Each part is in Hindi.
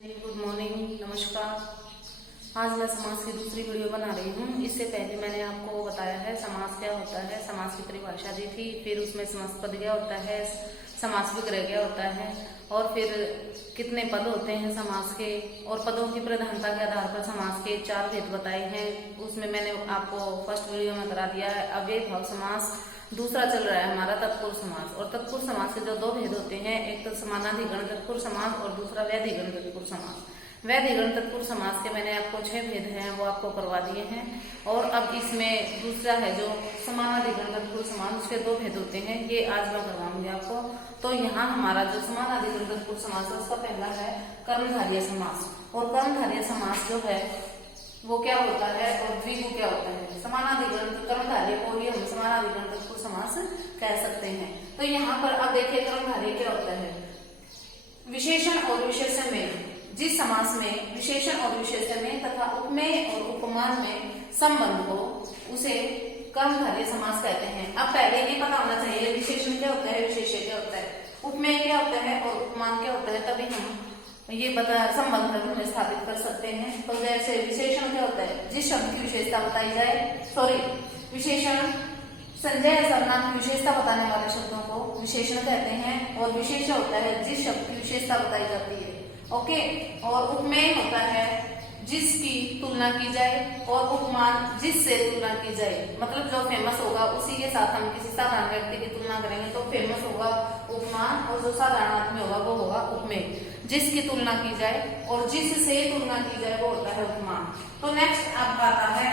गुड मॉर्निंग, नमस्कार। आज मैं समास की दूसरी वीडियो बना रही हूँ। इससे पहले मैंने आपको बताया है समास क्या होता है, समास की परिभाषा दी थी, फिर उसमें समास पद क्या होता है, समास विग्रह क्या होता है और फिर कितने पद होते हैं समास के और पदों की प्रधानता के आधार पर समास के 4 भेद बताए हैं। उसमें मैंने आपको फर्स्ट वीडियो में करा दिया है अव्ययीभाव समास। दूसरा चल रहा है हमारा तत्पुरुष समास। और तत्पुरुष समास के जो 2 भेद होते हैं, एक तो समानाधिकरण तत्पुरुष समास और दूसरा व्याधिकरण तत्पुरुष समास। व्याधिकरण तत्पुरुष समास के मैंने आपको 6 भेद हैं वो आपको करवा दिए हैं। और अब इसमें दूसरा है जो समानाधिकरण तत्पुरुष समास, उसके 2 भेद होते हैं, ये आज मैं करवाऊंगी आपको। तो यहाँ हमारा जो समानाधिकरण तत्पुरुष समास है उसका पहला है कर्मधारय समास। और कर्मधारय समास जो है वो क्या होता है और द्विगु क्या होता है। समानाधिकरण कर्मधारय को ही हम समानाधिकरण तत्पुरुष समास कह सकते हैं। तो यहाँ पर अब देखिए कर्मधारय क्या होता है, विशेषण और विशेषण में, जिस समास में विशेषण और विशेषण में तथा उपमेय और उपमान में संबंध हो उसे कर्मधारय समास कहते हैं। अब पहले ये पता होना चाहिए विशेषण क्या होता है, विशेषण क्या होता है, उपमेय क्या होता है और उपमान क्या होता है, तभी हम ये पता संबंध हम स्थापित कर सकते हैं। तो जैसे विशेषण क्या होता है, जिस शब्द की विशेषता बताई जाए, विशेषण संज्ञा या सर्वनाम की विशेषता बताने वाले शब्दों को विशेषण कहते हैं। और विशेषण होता है जिस शब्द की विशेषता बताई जाती है, ओके। और उपमेय होता है जिसकी तुलना की जाए और उपमान जिससे तुलना की जाए, मतलब जो फेमस होगा उसी के साथ हम किसी साधारण व्यक्ति की तुलना करेंगे तो फेमस होगा उपमान, और जो साधारण आदमी होगा वो होगा उपमेय। जिसकी तुलना की जाए और जिससे तुलना की जाए वो होता है उपमान। तो नेक्स्ट अब आता है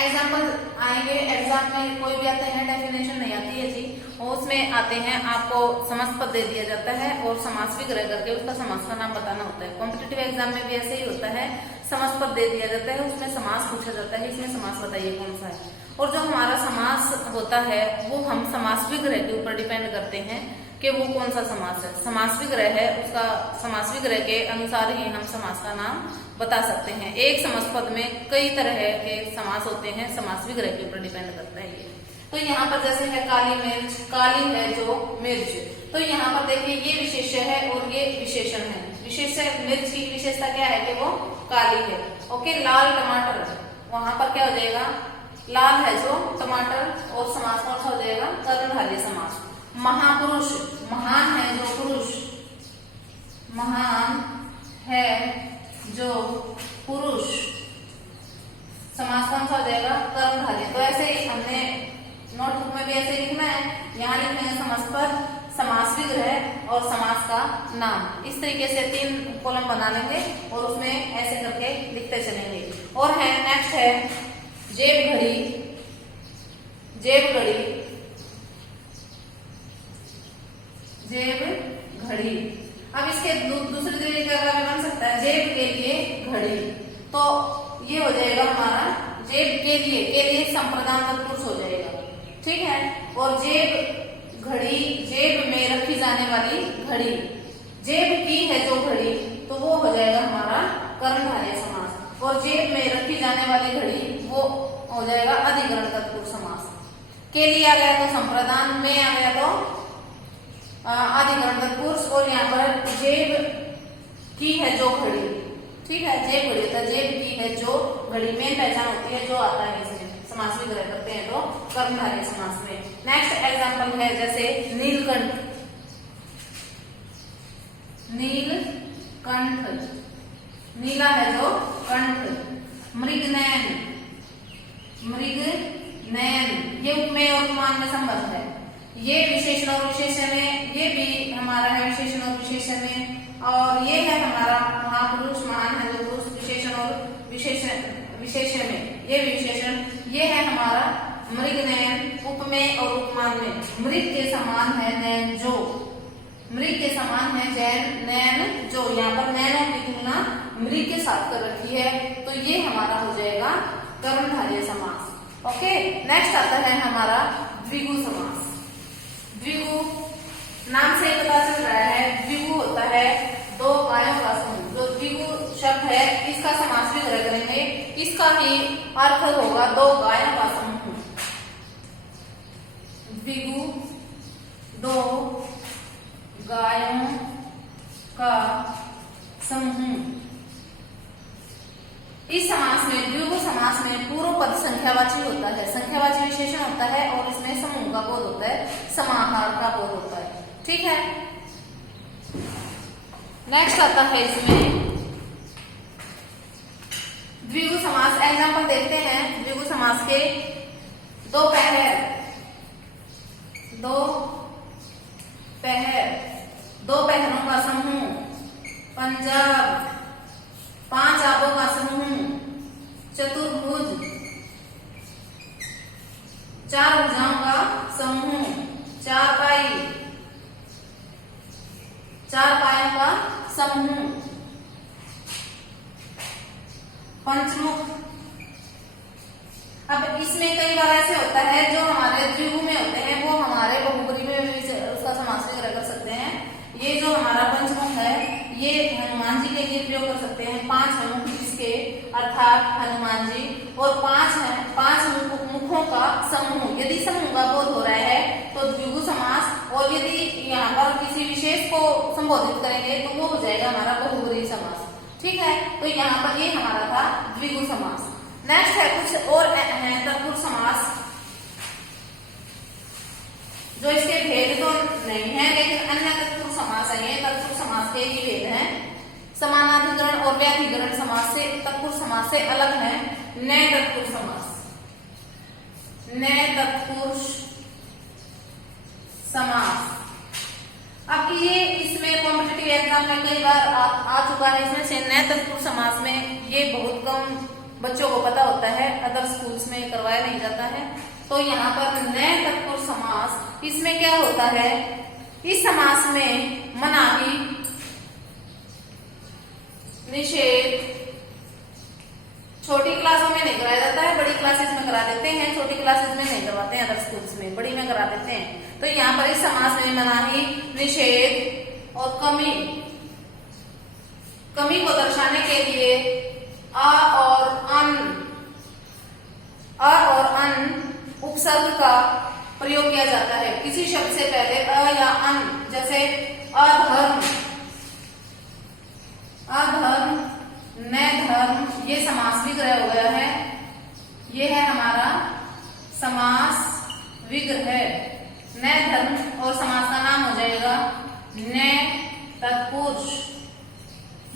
एग्जाम्पल आएंगे। एग्जाम में कोई भी आते हैं, डेफिनेशन नहीं आती है जी, और उसमें आते हैं आपको समास पद दे दिया जाता है और समास विग्रह करके उसका समास का नाम बताना होता है। कॉम्पिटिटिव एग्जाम में भी ऐसे ही होता है, समास पद दे दिया जाता है, उसमें समास पूछा जाता है, इसमें समास बताइए कौन सा है। और जो हमारा समास होता है वो हम समास विग्रह के ऊपर डिपेंड करते हैं कि वो कौन सा समास है। समास विग्रह है उसका, समास विग्रह के अनुसार ही हम समास का नाम बता सकते हैं। एक समास पद में कई तरह के समास होते हैं, समास विग्रह के ऊपर डिपेंड करता है ये। तो यहाँ पर जैसे है काली मिर्च, काली है जो मिर्च, तो यहाँ पर देखिए ये विशेष्य है और ये विशेषण है। विशेष्य मिर्च की विशेषता क्या है कि वो काली है, ओके। लाल टमाटर, वहां पर क्या हो जाएगा, लाल है जो टमाटर, और समास कौन सा हो जाएगा, कर्मधारय समास। महापुरुष, महान है जो पुरुष, महान है जो पुरुष, समास कौन सा हो जाएगा, कर्मधारय। तो ऐसे ही हमने नोटबुक में भी ऐसे लिखना है, यहाँ लिखेंगे समास पद, समास विग्रह और समास का नाम। इस तरीके से 3 कॉलम बना लेंगे और उसमें ऐसे करके लिखते चलेंगे। और है नेक्स्ट है जेब घड़ी, जेब घड़ी, जेब घड़ी। अब इसके दूसरे तरीके का भी बन सकता है, जेब के लिए घड़ी, तो ये हो जाएगा हमारा जेब के लिए संप्रदान तत्पुरुष हो जाएगा, ठीक है। और जेब घड़ी, जेब में रखी जाने वाली घड़ी, जेब की है जो घड़ी, तो वो हो जाएगा हमारा कर्मधारय समास। और जेब में रखी जाने वाली घड़ी वो हो जाएगा अधिकरण तत्पुरुष समास। के लिए आ गया तो संप्रदान, में आ गया तो अधिकरण तत्पुरुष। और यहाँ पर जेब की है जो घड़ी, ठीक है, जेब घड़ी होता है, जेब की है जो घड़ी में पहचान होती है, जो आता है इसमें समास विग्रह करते हैं तो कर्मधारय समास में। नेक्स्ट एग्जांपल है जैसे नीलकंठ, नीलकंठ, नीला है जो कंठ। मृगनयन, मृगनयन, ये उपमेय और उपमान में संबंध है। ये विशेषण और विशेषण में, ये भी हमारा है विशेषण और विशेषण में। और ये है हमारा महापुरुष, महान है जो पुरुष, विशेषण और विशेषण में, ये भी विशेषण। ये है हमारा मृगनयन, उपमेय और उपमान में। मृग के समान है नयन जो, मृग के समान है जैन नयन जो, यहाँ पर नयनों की तुलना मृग के साथ कर रखी है, तो ये हमारा हो जाएगा कर्मधारय समास, ओके। नेक्स्ट आता है हमारा द्विगु समास। द्विगु नाम से ही पता चल रहा है, द्विगु होता है 2 कायों का समूह। जो द्विगु शब्द है इसका समास विग्रह करेंगे, इसका ही अर्थ होगा 2 गायों का समूह। द्विगु 2 गायों का इस समास में, द्विगु समास में पूर्व पद संख्यावाची होता है, संख्यावाची विशेषण होता है और इसमें समूह का बोध होता है, समाहार का बोध होता है। ठीक है। नेक्स्ट आता है इसमें द्विगु समास। एग्जाम्पल देखते हैं द्विगु समास के। दोपहर, दोपहर, दो पहरों का समूह। पंजाब, पांच आबों का समूह। चतुर्भुज, चार भुजाओं का समूह। चारपाई, चार पायों का समूह। पंचमुख। अब इसमें कई बार ऐसे होता है जो हमारे द्विगु में होते हैं वो हमारे बहुब्री में भी उसका समास वगैरह कर सकते हैं। ये जो हमारा पंचमुख है ये हनुमान जी के लिए प्रयोग कर सकते हैं। पांच हनुमुख जिसके अर्थात हनुमान जी, और पांच मुखों का समूह। यदि समूह का बोध हो रहा है तो द्विगु समास, और यदि यहाँ पर किसी विशेष को संबोधित करेंगे तो वो हो जाएगा हमारा बहुब्री समास। ठीक है। तो यहाँ पर ये हमारा था द्विगु समास। नेक्स्ट है कुछ और है तत्पुरुष समास, जो इसके भेद तो नहीं है लेकिन अन्य तत्पुरुष समास है। ये तत्पुरुष समास के ही भेद हैं। समानाधिकरण और व्याधिकरण समास से, तत्पुरुष समास से अलग है। नए तत्पुरुष समास, नए तत्पुरुष समास। अब ये इसमें कॉम्पिटिटिव एग्जाम में कई बार आ चुका है। इसमें से नए तत्पुरुष समास में ये बहुत कम बच्चों को पता होता है, अदर स्कूल्स में करवाया नहीं जाता है। तो यहाँ पर नए तत्पुरुष समास, इसमें क्या होता है, इस समास में मनाही, निषेध छोटी क्लासों में नहीं कराया जाता है, बड़ी क्लासेस में करा देते हैं। छोटी क्लासेस में नहीं करवाते हैं अदर स्कूल्स में, बड़ी में करा देते हैं। तो यहाँ पर इस समास में मनाही, निषेध और कमी, कमी को दर्शाने के लिए अ और अन उपसर्ग का प्रयोग किया जाता है। किसी शब्द से पहले अ या अन, जैसे अधर्म, अधर्म, नए धर्म, ये समास विग्रह हो गया है। ये है हमारा समास विग्रह। नए धर्म और समास का नाम हो जाएगा नए तत्पुरुष।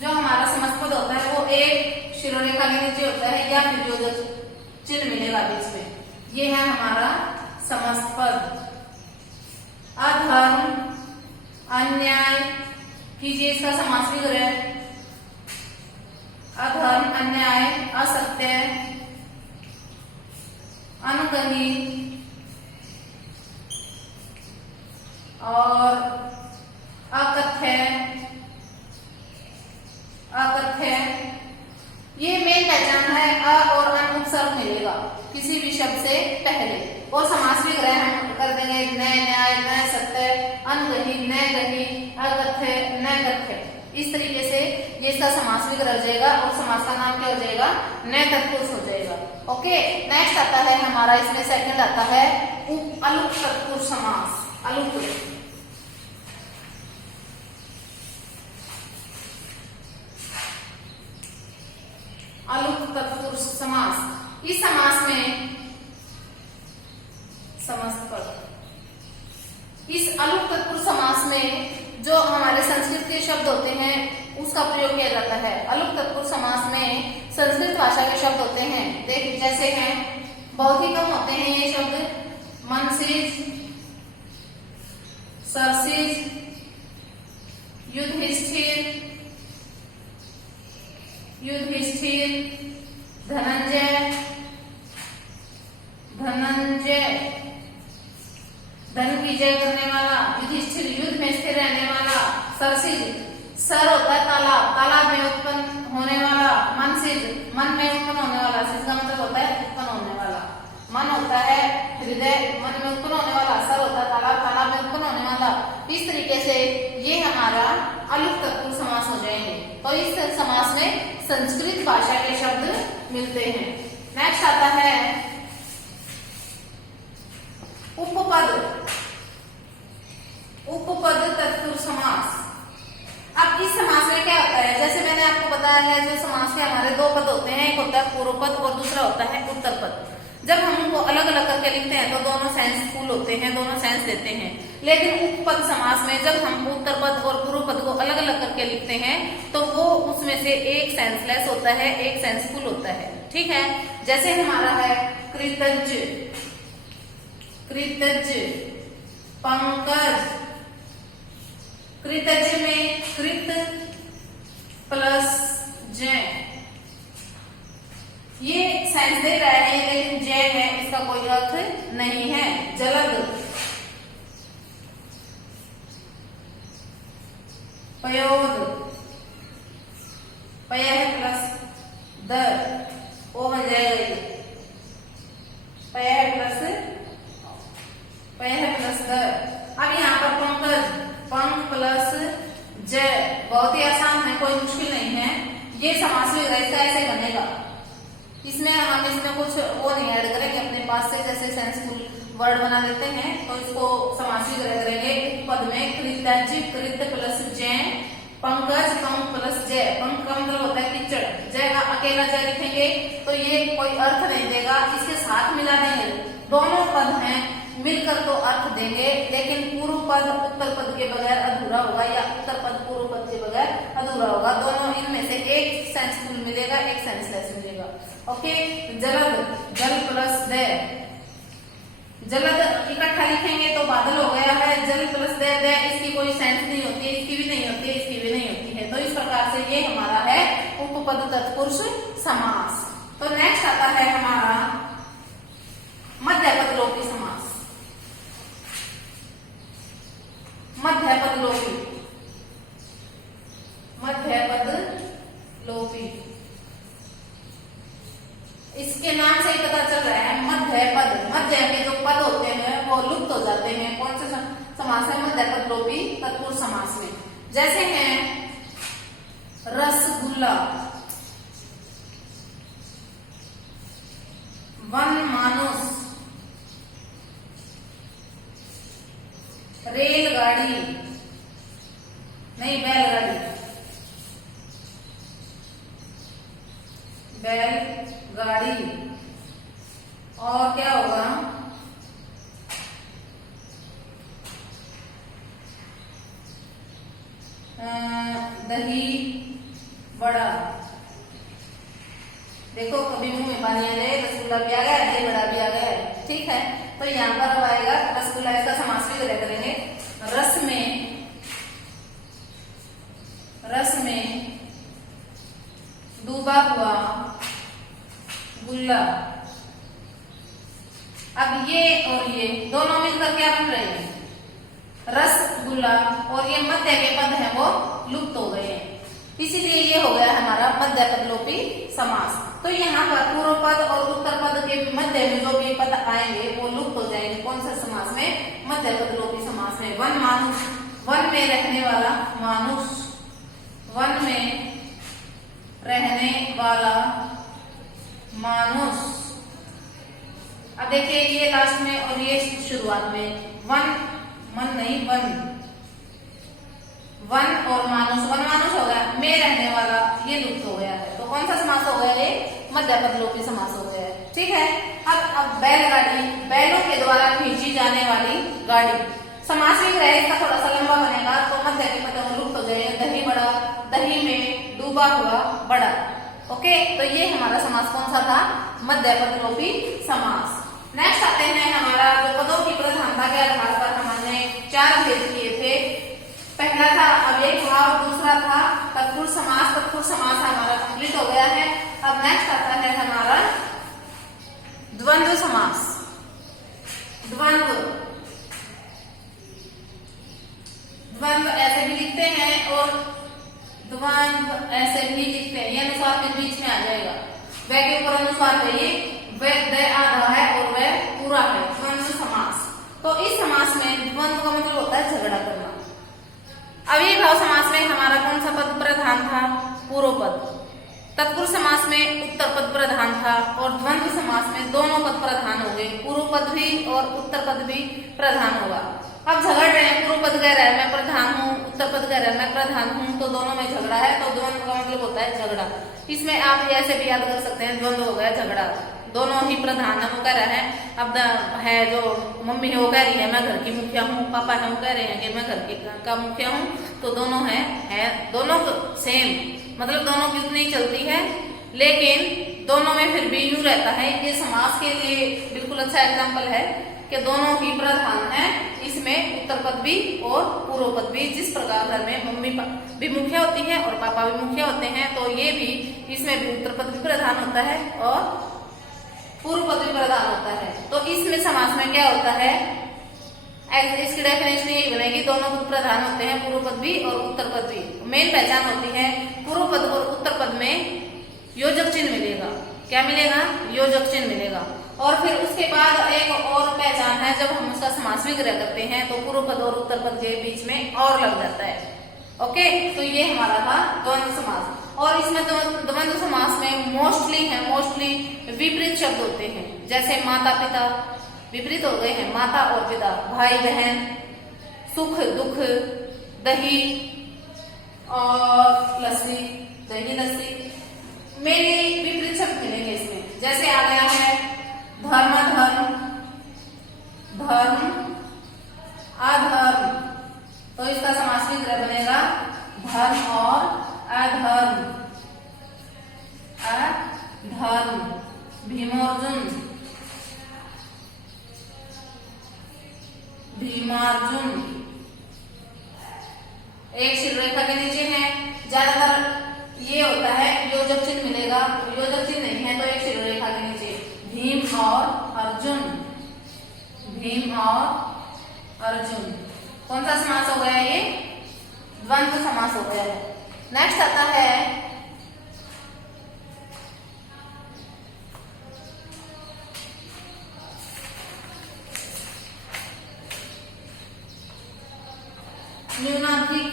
जो हमारा समस्त पद होता है वो एक शिरोरेखा के नीचे होता है या फिर जो चिन्ह मिलेगा बीच में, ये है हमारा समस्त पद। अधर्म, अन्याय, कीजिए इसका समास विग्रह। अधर्म, अन्याय, असत्य, अनकही और अकथ्य, अकथ्य। ये मेन पहचान है। अ और अन उपसर्ग मिलेगा किसी भी शब्द से पहले, और समास विग्रह हम कर देंगे नए न्याय, नए सत्य, अनगही, नए गही, अकथ्य, नए कथ्य। इस तरीके से ये इसका समास विग्रह हो जाएगा और समास का नाम क्या हो जाएगा, नए तत्पुरुष हो जाएगा। ओके। नेक्स्ट आता है हमारा, इसमें सेकंड आता है अलुक तत्पुरुष समास। अलुक, अलुक तत्पुरुष समास। इस समास में समस्त पद, इस अलुक तत्पुरुष समास में जो हमारे संस्कृत के शब्द होते हैं उसका प्रयोग किया जाता है। अलुक तत्पुरुष समास में संस्कृत भाषा के शब्द होते हैं। देख जैसे हैं, बहुत ही कम होते हैं ये शब्द। मनसिज, सरसिज, युधिष्ठिर, युधिष्ठिर, धनंजय, धनंजय, धन की जय करने वाला। युधिष्ठिर, युद्ध में स्थिर रहने वाला। सरसिज, सर होता है तालाब, तालाब में उत्पन्न होने वाला। मनसिज, मन में उत्पन्न होने वाला। सिज का मतलब होता है उत्पन्न होने वाला। मन होता है हृदय, मन में उत्पन्न होने वाला। सर होता है तालाब, तालाब में उत्पन्न होने वाला। इस तरीके से ये हमारा अलुक तत्पुरुष समास हो जाएंगे। तो इस समास में संस्कृत भाषा के शब्द मिलते हैं। नेक्स्ट आता है उपपद, उपपद तत्पुरुष समास। अब इस समास में क्या होता है, जैसे मैंने आपको बताया है जो समास समास के हमारे दो पद होते हैं, एक होता है पूर्व पद और दूसरा होता है उत्तर पद। जब हम उनको अलग अलग करके लिखते हैं तो दोनों सेंसफुल होते हैं, दोनों सेंस देते हैं। लेकिन उपपद समास में जब हम उत्तर पद और पूर्व पद को अलग अलग करके लिखते हैं तो वो उसमें से एक सेंसलेस होता है, एक सेंसफुल होता है। ठीक है, जैसे हमारा है कृतज्ञ, कृतज्ञ, पंकज। कृतज्ञ में कृत प्लस ज, ये सेंस दे रहा है लेकिन जय है, इसका कोई अर्थ नहीं है। जलद, पयोद, पय प्लस द, ओ बन जाएगा, पय प्लस द। अब यहाँ पर पंकज, पंक प्लस जय, बहुत ही आसान है, कोई मुश्किल नहीं है। ये समास में इसका ऐसे बनेगा, इसमें हम इसमें कुछ वो नहीं ऐड करेंगे अपने पास से, जैसे सेंसफुल वर्ड बना देते हैं तो इसको समासी करेंगे। पद में कृतज्ञ, कृत प्लस जय, पंकज, पंक प्लस जय। पंक का मतलब होता है कीचड़, जय का अकेला जय लिखेंगे तो ये कोई अर्थ नहीं देगा, इसके साथ मिला देंगे। दोनों पद हैं, मिलकर तो अर्थ देंगे, लेकिन पूर्व पद उत्तर पद के बगैर अधूरा होगा या उत्तर पद पूर्व पद के बगैर अधूरा होगा। दोनों इनमें से एक सेंसफुल मिलेगा, एक सेंसलेस मिलेगा। ओके, जलद, जल प्लस दे, जलद इकट्ठा लिखेंगे तो बादल हो गया है। जल प्लस दे, इसकी कोई सेंस नहीं होती है, इसकी भी नहीं होती है, इसकी भी नहीं होती है। तो इस प्रकार से ये हमारा है उपपद तत्पुरुष समास। तो नेक्स्ट आता है हमारा मध्यपद लोपी समास। मध्यपद लोपी, मध्यपद लोपी, इसके नाम से ही पता चल रहा है मध्य पद। मध्य के जो पद होते हैं वो लुप्त हो जाते हैं। कौन से समास है? मध्यपद लोपी तत्पुरुष समास में। जैसे हैं रसगुल्ला, वन मानुष, रेलगाड़ी, नहीं बैलगाड़ी, बैलगाड़ी। और क्या होगा? दही बड़ा। देखो कभी मुंह में पानी आ जाए, रसगुल्ला भी आ गया, दही बड़ा भी आ गया है। ठीक है, तो यहाँ पर अब आएगा रसगुल्ला, इसका समास भी करेंगे। रस में, रस में डूबा हुआ गुल्ला। अब ये और ये दोनों मिलकर क्या बन रहे हैं? रसगुल्ला। और ये मध्य के पद हैं वो लुप्त हो गए हैं, इसीलिए ये हो गया हमारा मध्यपद लोपी समास। तो यहाँ पर पूर्व पद और उत्तर पद के मध्य में जो भी पद आएंगे वो लुप्त हो जाएंगे। कौन सा समास में? मध्यपद लोपी समास में। वन मानुष, वन में रहने वाला मानुष, वन में रहने वाला मानुष। अब देखिए ये लास्ट में और ये शुरुआत में, वन मन नहीं वन, वन और मानुष, वन मानुष हो गया, में रहने वाला ये लुप्त हो गया है। तो कौन सा समास हो गया? ये मध्यपद लोपी समास हो गया है। ठीक है, अब बैलगाड़ी, बैलों के द्वारा खींची जाने वाली गाड़ी। समास भी रहे, इसका थोड़ा सा लंबा बनेगा तो मध्य के पद लुप्त हो जाएगा। दही बड़ा, दही में डूबा हुआ बड़ा। ओके, तो ये हमारा समास कौन सा था? मध्यपद लोपी समास। नेक्स्ट आते हैं हमारा जो पदों की प्रधानता के आधार पर हमने 4 भेद किए थे। पहला था अव्ययी भाव, दूसरा था तत्पुरुष समास। तत्पुरुष समास हमारा कंप्लीट हो गया है। अब नेक्स्ट आता है हमारा द्वंद्व समास। द्वंद्व, द्वंद्व ऐसे भी लिखते हैं और द्वंद्व ऐसे भी लिखते हैं। ये अनुस्वार फिर बीच में आ जाएगा, वह के ऊपर अनुस्वार है, ये वह आधा है और वह पूरा है। द्वंद्व समास। तो इस समास में द्वंद्व का मतलब होता है झगड़ा करना। अव्ययी भाव समास में हमारा कौन सा पद प्रधान था? पूर्व पद। तत्पुरुष समास में उत्तर पद प्रधान था और द्वंद्व समास में दोनों पद प्रधान हो गए, पूर्व पद भी और उत्तर पद भी प्रधान होगा। अब झगड़ रहे हैं, पूर्व पद कह रहा है मैं प्रधान हूँ, उत्तर पद कह रहा है मैं प्रधान हूँ, तो दोनों में झगड़ा है। तो द्वंद्व का मतलब होता है झगड़ा। इसमें आप ऐसे भी याद कर सकते हैं, द्वंद्व हो गया झगड़ा, दोनों ही प्रधान है। वो कह रहा है अब है जो मम्मी है वो कह रही है मैं घर की मुखिया हूँ, पापा है वो कह रहे हैं कि मैं घर का मुखिया हूँ, तो दोनों है दोनों सेम, मतलब दोनों की उतनी चलती है, लेकिन दोनों में फिर भी यूं रहता है। ये समास के लिए बिल्कुल अच्छा एग्जाम्पल है कि दोनों ही प्रधान है, इसमें उत्तर पद भी और पूर्व पद भी। जिस प्रकार घर में मम्मी भी मुखिया होती है और पापा भी मुखिया होते हैं, तो ये भी इसमें भी उत्तर पद भी प्रधान होता है और पूर्व पद भी प्रधान होता है। तो इसमें समास में क्या होता है, इसकी डेफिनेशन यही बनेगी, दोनों पद प्रधान होते हैं, पूर्व पद भी और उत्तर पद भी। मेन पहचान होती है पूर्व पद और उत्तर पद में योजक चिन्ह मिलेगा। क्या मिलेगा? योजक चिन्ह मिलेगा। और फिर उसके बाद एक और पहचान है, जब हम उसका समास विग्रह करते हैं तो पूर्व पद और उत्तर पद के बीच में और लग जाता है। ओके, तो ये हमारा था द्वंद्व समास। और इसमें द्वंद्व समास में मोस्टली विपरीत शब्द होते हैं, जैसे माता पिता विपरीत हो गए हैं, माता और पिता, भाई बहन, सुख दुख, दही और लस्सी, दही लस्सी, मेरे विपरीत शब्द मिलेंगे इसमें। जैसे आ गया है धर्म अधर्म, तो इसका समास विग्रह बनेगा धर्म और अधर्म। भीमार्जुन एक शिर रेखा के नीचे है, ज्यादातर ये होता है योजक चिन्ह मिलेगा, योजक चिन्ह नहीं है तो एक शिर रेखा के नीचे भीम और अर्जुन। कौन सा समास हो गया? ये द्वंद्व समास हो गया है। नेक्स्ट आता है न्यूनाधिक।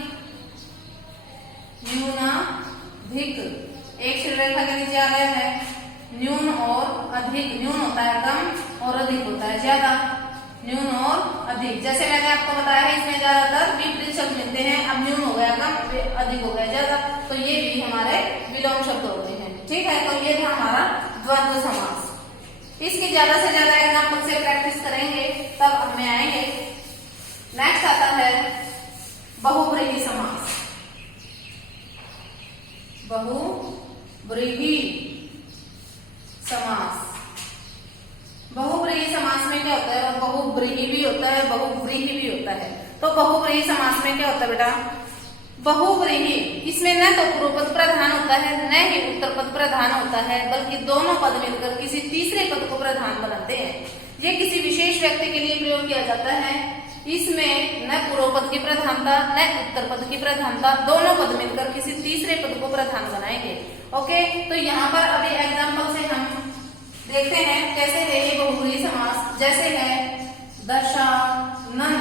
एक शिर रेखा के नीचे आ गया है न्यून और अधिक। न्यून होता है कम और अधिक होता है ज्यादा। न्यून और अधिक, जैसे मैंने आपको बताया है इसमें ज्यादातर विपरीत शब्द मिलते हैं। अब न्यून हो गया कम, अधिक हो गया ज्यादा, तो ये भी हमारे विलोम शब्द होते हैं। ठीक है, तो ये था हमारा द्वंद्व समास। इसकी ज्यादा से ज्यादा एग्जाम्पल से प्रैक्टिस करेंगे तब हमें आएंगे। नेक्स्ट आता है बहुव्रीहि समास। बहुव्रीहि समास में क्या होता है? बहुव्रीहि भी होता है, बहुव्रीहि भी होता है। तो बहुव्रीहि समास में क्या होता है बेटा? बहुव्रीहि, इसमें न तो पूर्व पद प्रधान होता है न ही उत्तर पद प्रधान होता है, बल्कि दोनों पद मिलकर किसी तीसरे पद को प्रधान बनाते हैं। ये किसी विशेष व्यक्ति के लिए प्रयोग किया जाता है। इसमें न पूर्व पद की प्रधानता न उत्तर पद की प्रधानता, दोनों पद मिलकर किसी तीसरे पद को प्रधान बनाएंगे। ओके, तो यहाँ पर अभी एग्जाम्पल से हम देखते हैं कैसे है ये बहुव्रीहि समास। जैसे है दशानन,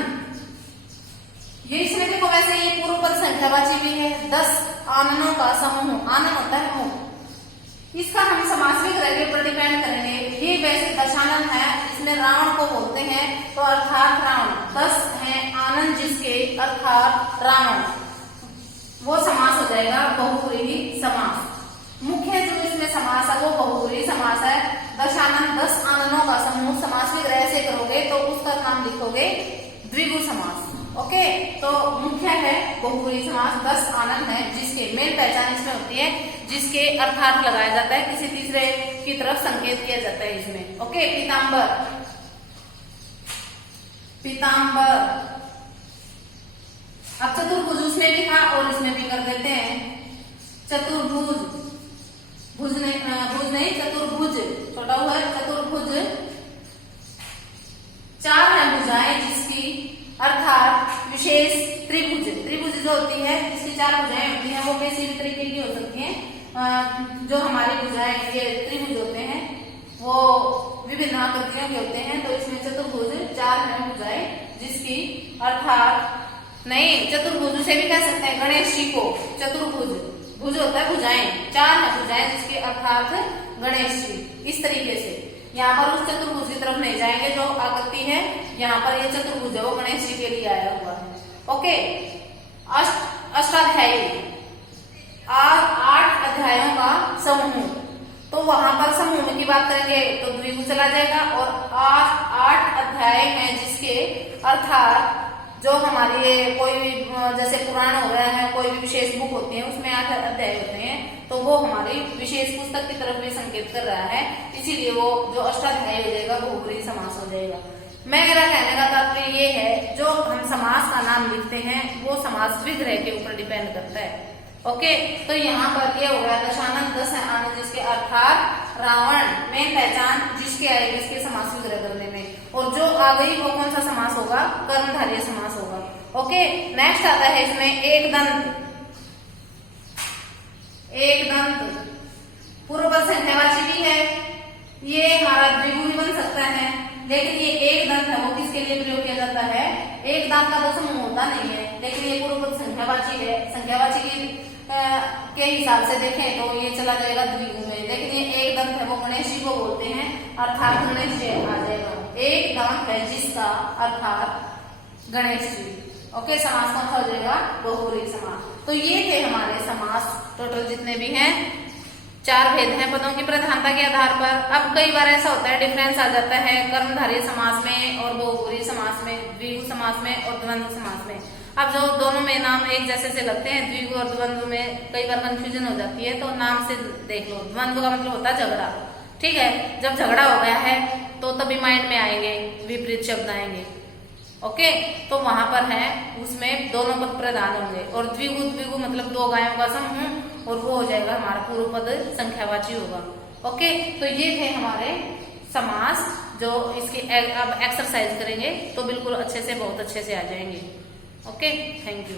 ये इसमें देखो वैसे ये पूर्व पद संख्यावाची भी है। 10 आननों का समूह, आनन होता है मुंह, इसका हम समास विग्रह के ऊपर डिपेंड करेंगे। ये वैसे दशानन है, इसमें रावण को बोलते हैं, तो अर्थात रावण 10 है आनंद जिसके अर्थात रावण, वो समास हो जाएगा बहुव्रीहि समास। मुख्य जो इसमें समास है वो बहुव्रीहि समास है। दशानन 10 आननों का समूह, समास विग्रह से करोगे तो उसका नाम लिखोगे द्विगु समास। ओके, तो मुख्य है बहुव्रीहि समास, 10 आनन है जिसके मेन पहचान इसमें होती है, जिसके अर्थात लगाया जाता है, किसी तीसरे की तरफ संकेत किया जाता है इसमें। ओके, पीताम्बर। अब चतुर्भुज उसमें भी था और इसमें भी कर देते हैं चतुर्भुज। भुज नहीं चतुर्भुज, छोटा हुआ है चतुर्भुज। 4 है भुजाएं जिसकी अर्थात विशेष त्रिभुज। त्रिभुज जो होती है जिसकी 4 भुजाएं होती हैं, वो किसी भी तरीके की हो सकती हैं। जो हमारी भुजाएं ये त्रिभुज होते हैं वो विभिन्न आकृतियों के होते हैं। तो इसमें चतुर्भुज 4 है भुजाएं जिसकी अर्थात नहीं, चतुर्भुज से भी कह सकते हैं गणेश जी को चतुर्भुज। भुज होता है भुजाएं, 4 है भुजाएं जिसके अर्थात गणेश जी। इस तरीके से यहाँ पर उस चतुर्भुज की तरफ नहीं जाएंगे जो आकृति है, यहाँ पर ये चतुर्भुज है वो गणेश जी के लिए आया हुआ है। ओके, अष्टाध्यायी 8 बात करेंगे तो द्विगु चला जाएगा। और 8 अध्याय हैं जिसके अर्थात जो हमारी कोई भी जैसे पुराण हो रहा है, कोई भी विशेष बुक होती है उसमें 8 अध्याय होते हैं, तो वो हमारी विशेष पुस्तक की तरफ भी संकेत कर रहा है, इसीलिए वो जो अष्टाध्यायी हो जाएगा बहुब्रीहि समास हो जाएगा। मेरा कहने का तात्पर्य ये है, जो हम समास का नाम लिखते हैं वो समास विग्रह के ऊपर डिपेंड करता है। ओके, तो यहाँ पर ये हो गया दशानन 10 आनंद जिसके अर्थात रावण में पहचान जिसके आएगी इसके समास विग्रह करने में, और जो आ गई वो कौन सा समास होगा, कर्मधारय समास होगा। ओके, नेक्स्ट आता है इसमें एक दंत पूर्व संख्यावाची भी है, ये हमारा द्विगु भी बन सकता है, लेकिन ये एक दंत है वो किसके लिए प्रयोग किया जाता है, एक दांत का तो समूह होता नहीं है, लेकिन ये पूर्व संख्यावाची है। संख्यावाची के हिसाब से देखें तो ये चला जाएगा द्विगु में, लेकिन ये एक दंत है वो गणेश जी को बोलते हैं, अर्थात गणेश जी आ जाएगा। एक दांत है जिसका अर्थात गणेश जी। ओके, समास कौन सा हो जाएगा, बहुब्रीहि समास। तो ये थे हमारे समास, टोटल जितने भी हैं 4 भेद हैं पदों की प्रधानता के आधार पर। अब कई बार ऐसा होता है डिफरेंस आ जाता है कर्मधारय समास में और बहुब्रीहि समास में, द्विगु समास में और द्वंद्व समास में। अब जो दोनों में नाम एक जैसे से लगते हैं, द्विगु और द्वंद्व में कई बार कंफ्यूजन हो जाती है, तो नाम से देख लो। द्वंद्व का मतलब होता है झगड़ा, ठीक है, जब झगड़ा हो गया है तो तभी माइंड में आएंगे विपरीत शब्द आएंगे। ओके, तो वहां पर है उसमें दोनों पद प्रधान होंगे। और द्विगु मतलब 2 गायों का समूह, और वो हो जाएगा हमारा पूर्व पद संख्यावाची होगा। ओके, तो ये थे हमारे समास, जो इसकी अब एक्सरसाइज करेंगे तो बिल्कुल अच्छे से, बहुत अच्छे से आ जाएंगे। Okay, thank you.